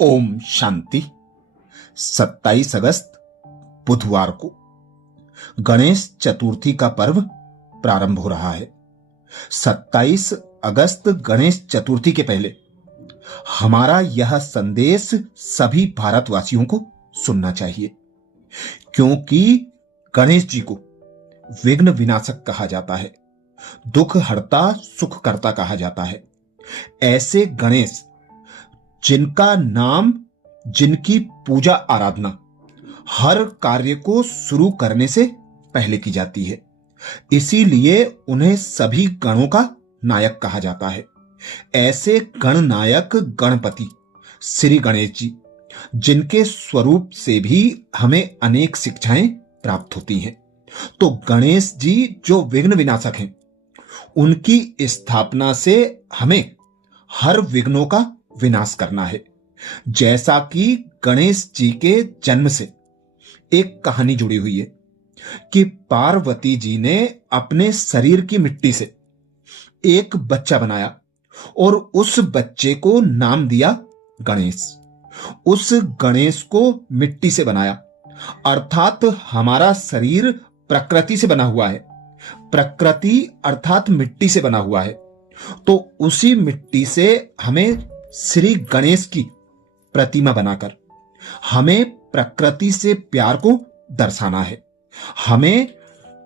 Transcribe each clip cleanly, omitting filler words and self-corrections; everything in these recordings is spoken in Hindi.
ओम शांति। 27 अगस्त बुधवार को गणेश चतुर्थी का पर्व प्रारंभ हो रहा है। 27 अगस्त गणेश चतुर्थी के पहले हमारा यह संदेश सभी भारतवासियों को सुनना चाहिए, क्योंकि गणेश जी को विघ्न विनाशक कहा जाता है, दुख हरता सुख करता कहा जाता है। ऐसे गणेश जिनका नाम, जिनकी पूजा आराधना हर कार्य को शुरू करने से पहले की जाती है, इसीलिए उन्हें सभी गणों का नायक कहा जाता है। ऐसे गणनायक गणपति श्री गणेश जी, जिनके स्वरूप से भी हमें अनेक शिक्षाएं प्राप्त होती हैं, तो गणेश जी जो विघ्न विनाशक हैं, उनकी स्थापना से हमें हर विघ्नों का विनाश करना है। जैसा कि गणेश जी के जन्म से एक कहानी जुड़ी हुई है कि पार्वती जी ने अपने शरीर की मिट्टी से एक बच्चा बनाया और उस बच्चे को नाम दिया गणेश। उस गणेश को मिट्टी से बनाया, अर्थात हमारा शरीर प्रकृति से बना हुआ है, प्रकृति अर्थात मिट्टी से बना हुआ है, तो उसी मिट्टी से हमें श्री गणेश की प्रतिमा बनाकर हमें प्रकृति से प्यार को दर्शाना है। हमें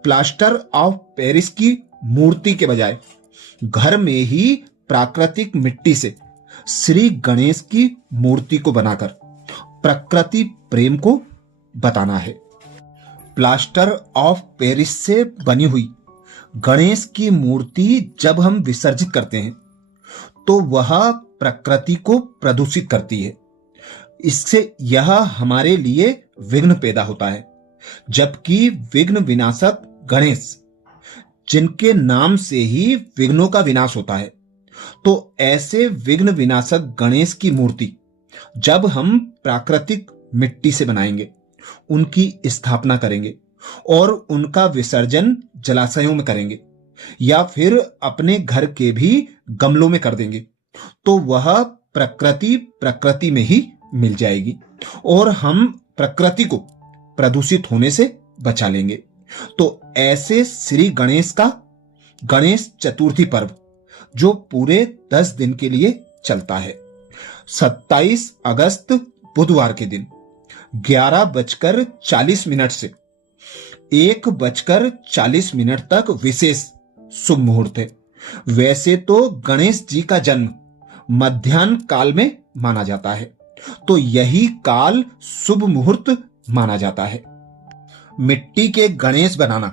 प्लास्टर ऑफ पेरिस की मूर्ति के बजाय घर में ही प्राकृतिक मिट्टी से श्री गणेश की मूर्ति को बनाकर प्रकृति प्रेम को बताना है। प्लास्टर ऑफ पेरिस से बनी हुई गणेश की मूर्ति जब हम विसर्जित करते हैं तो वह प्रकृति को प्रदूषित करती है। इससे यह हमारे लिए विघ्न पैदा होता है, जबकि विघ्न विनाशक गणेश, जिनके नाम से ही विघ्नों का विनाश होता है, तो ऐसे विघ्न विनाशक गणेश की मूर्ति जब हम प्राकृतिक मिट्टी से बनाएंगे, उनकी स्थापना करेंगे और उनका विसर्जन जलाशयों में करेंगे या फिर अपने घर के भी गमलों में कर देंगे, तो वह प्रकृति में ही मिल जाएगी और हम प्रकृति को प्रदूषित होने से बचा लेंगे। तो ऐसे श्री गणेश का गणेश चतुर्थी पर्व जो पूरे 10 दिन के लिए चलता है, 27 अगस्त बुधवार के दिन 11:40 से 1:40 तक विशेष शुभ मुहूर्त है। वैसे तो गणेश जी का जन्म मध्याह्न काल में माना जाता है, तो यही काल शुभ मुहूर्त माना जाता है। मिट्टी के गणेश बनाना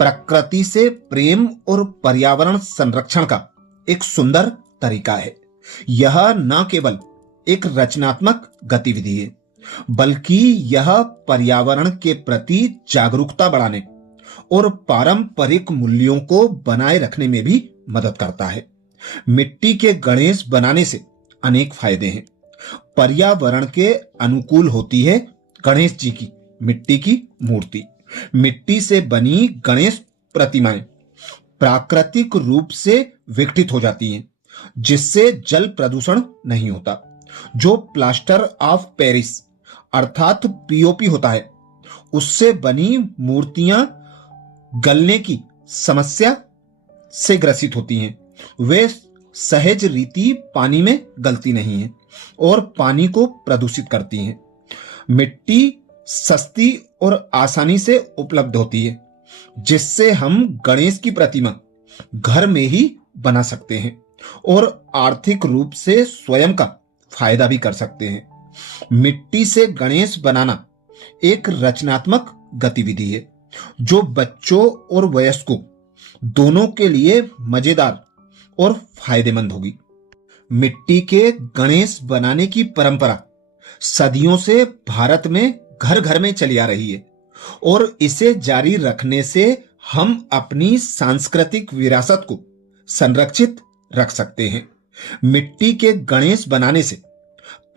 प्रकृति से प्रेम और पर्यावरण संरक्षण का एक सुंदर तरीका है। यह न केवल एक रचनात्मक गतिविधि है, बल्कि यह पर्यावरण के प्रति जागरूकता बढ़ाने और पारंपरिक मूल्यों को बनाए रखने में भी मदद करता है। मिट्टी के गणेश बनाने से अनेक फायदे हैं। पर्यावरण के अनुकूल होती है गणेश जी की मिट्टी की मूर्ति। मिट्टी से बनी गणेश प्रतिमाएं प्राकृतिक रूप से विकसित हो जाती हैं, जिससे जल प्रदूषण नहीं होता। जो प्लास्टर ऑफ पेरिस अर्थात पीओपी होता है, उससे बनी मूर्तियां गलने की समस्या से ग्रसित होती हैं। वे सहज रीति पानी में गलती नहीं है और पानी को प्रदूषित करती हैं। मिट्टी सस्ती और आसानी से उपलब्ध होती है, जिससे हम गणेश की प्रतिमा घर में ही बना सकते हैं और आर्थिक रूप से स्वयं का फायदा भी कर सकते हैं। मिट्टी से गणेश बनाना एक रचनात्मक गतिविधि है जो बच्चों और वयस्कों दोनों के लिए मजेदार और फायदेमंद होगी। मिट्टी के गणेश बनाने की परंपरा सदियों से भारत में घर घर में चली आ रही है और इसे जारी रखने से हम अपनी सांस्कृतिक विरासत को संरक्षित रख सकते हैं। मिट्टी के गणेश बनाने से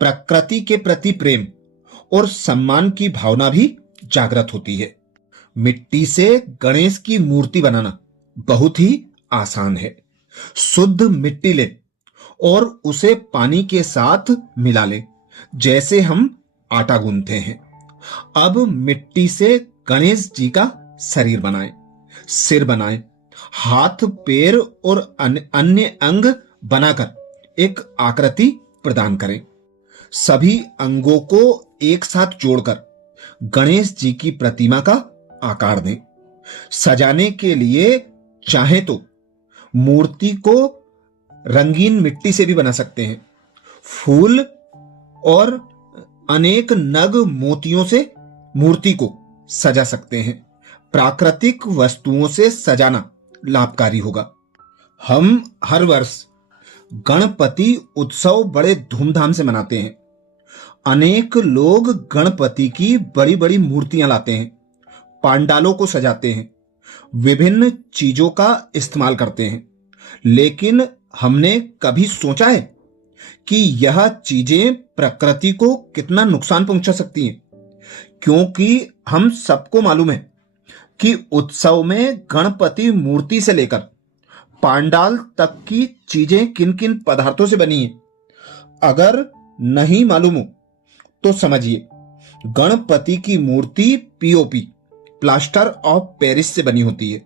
प्रकृति के प्रति प्रेम और सम्मान की भावना भी जागृत होती है। मिट्टी से गणेश की मूर्ति बनाना बहुत ही आसान है। शुद्ध मिट्टी लें और उसे पानी के साथ मिला लें जैसे हम आटा गूंथते हैं। अब मिट्टी से गणेश जी का शरीर बनाएं, सिर बनाएं, हाथ पैर और अन्य अंग बनाकर एक आकृति प्रदान करें। सभी अंगों को एक साथ जोड़कर गणेश जी की प्रतिमा का आकार दें। सजाने के लिए चाहे तो मूर्ति को रंगीन मिट्टी से भी बना सकते हैं। फूल और अनेक नग मोतियों से मूर्ति को सजा सकते हैं। प्राकृतिक वस्तुओं से सजाना लाभकारी होगा। हम हर वर्ष गणपति उत्सव बड़े धूमधाम से मनाते हैं। अनेक लोग गणपति की बड़ी बड़ी मूर्तियां लाते हैं, पांडालों को सजाते हैं, विभिन्न चीजों का इस्तेमाल करते हैं। लेकिन हमने कभी सोचा है कि यह चीजें प्रकृति को कितना नुकसान पहुंचा सकती हैं? क्योंकि हम सबको मालूम है कि उत्सव में गणपति मूर्ति से लेकर पांडाल तक की चीजें किन किन पदार्थों से बनी हैं। अगर नहीं मालूम हो तो समझिए, गणपति की मूर्ति पीओपी, प्लास्टर ऑफ पेरिस से बनी होती है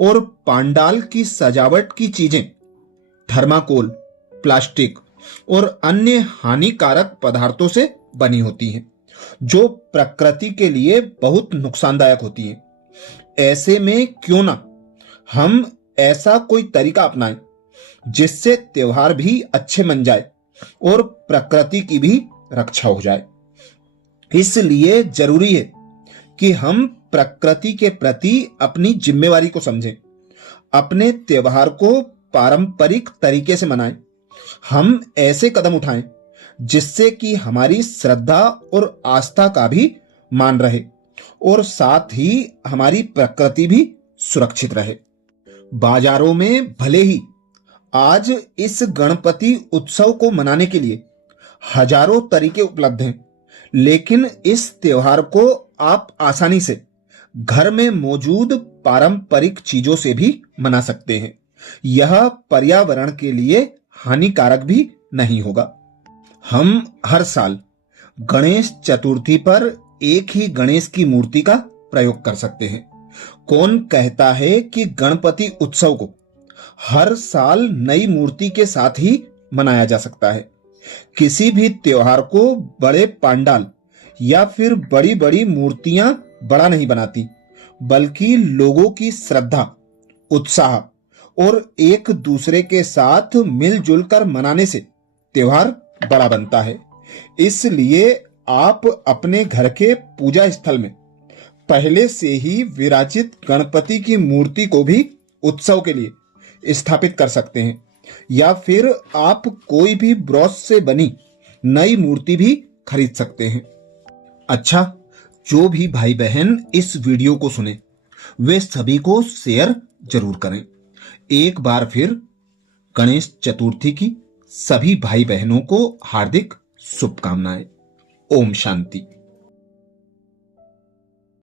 और पांडाल की सजावट की चीजें थर्माकोल, प्लास्टिक और अन्य हानिकारक पदार्थों से बनी होती हैं, जो प्रकृति के लिए बहुत नुकसानदायक होती हैं। ऐसे में क्यों ना हम ऐसा कोई तरीका अपनाएं जिससे त्योहार भी अच्छे मन जाए और प्रकृति की भी रक्षा हो जाए। इसलिए जरूरी है कि हम प्रकृति के प्रति अपनी जिम्मेवारी को समझें, अपने त्योहार को पारंपरिक तरीके से मनाएं। हम ऐसे कदम उठाएं जिससे कि हमारी श्रद्धा और आस्था का भी मान रहे और साथ ही हमारी प्रकृति भी सुरक्षित रहे। बाजारों में भले ही आज इस गणपति उत्सव को मनाने के लिए हजारों तरीके उपलब्ध हैं, लेकिन इस त्योहार को आप आसानी से घर में मौजूद पारंपरिक चीजों से भी मना सकते हैं। यह पर्यावरण के लिए हानिकारक भी नहीं होगा। हम हर साल गणेश चतुर्थी पर एक ही गणेश की मूर्ति का प्रयोग कर सकते हैं। कौन कहता है कि गणपति उत्सव को हर साल नई मूर्ति के साथ ही मनाया जा सकता है? किसी भी त्योहार को बड़े पांडाल या फिर बड़ी बड़ी मूर्तियां बड़ा नहीं बनाती, बल्कि लोगों की श्रद्धा, उत्साह और एक दूसरे के साथ मिलजुल कर मनाने से त्योहार बड़ा बनता है। इसलिए आप अपने घर के पूजा स्थल में पहले से ही विराजित गणपति की मूर्ति को भी उत्सव के लिए स्थापित कर सकते हैं, या फिर आप कोई भी ब्रॉस से बनी नई मूर्ति भी खरीद सकते हैं। अच्छा, जो भी भाई बहन इस वीडियो को सुने वे सभी को शेयर जरूर करें। एक बार फिर गणेश चतुर्थी की सभी भाई बहनों को हार्दिक शुभकामनाएं। ओम शांति।